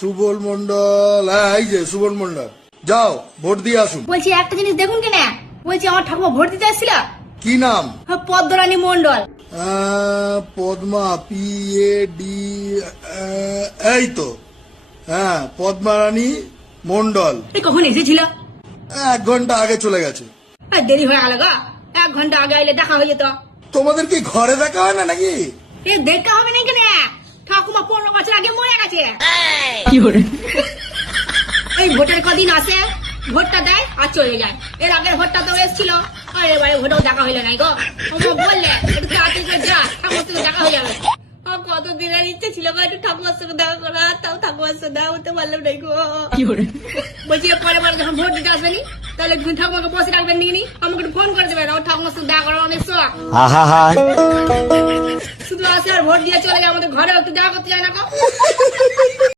সুবল মন্ডল, এই যে সুবল মন্ডল, যাও ভোট দিয়ে আসুন। বলছি একটা জিনিস দেখুন কেন, বলছি আমার ঠাকুমা ভোট দিতে আসছিল। কি নাম? পদ্মরানী মন্ডল। পদ্মা, PAD, এই তো, হ্যাঁ পদ্মারানী মন্ডল। কখন এসেছিল? 1 ঘন্টা আগে চলে গেছে। দেরি হয়ে গেল গা, 1 ঘন্টা আগে আইলে দেখা হয়ে যেত। তোমাদের কি ঘরে দেখা হয় না নাকি? দেখা হবে না কেন, ঠাকুমা 15 বছর আগে মরে গেছে। এই ভোটের কদিন আসে, ভোটটা দেয় আর চলে যায়। এর আগের ভোটটা তো এসেছিল, আর এবারে ভোটেও দেখা হইলো নাই গো। আমার বললে একটু তাড়াতাড়ি করে যা, ঠাকুমার সঙ্গে দেখা হয়ে যাবে। কত দিনের ইচ্ছে ছিল গো একটু ঠাকুমার সঙ্গে দেখা করা, তাও ঠাকুমার সঙ্গে দেখা হতে পারলাম নাই গো। বলছি পরে বার যখন ভোট দিতে আসবেনি, তাহলে ঠাকুমাকে বসে রাখবেন নাকি, আমাকে একটু ফোন করে দেবেন। আমার ঠাকুমার সঙ্গে দেখা করার অনেক শখ। শুধু আসে আর ভোট দিয়ে চলে যায়, আমাদের ঘরে একটু দেখা করতে যায় না গো।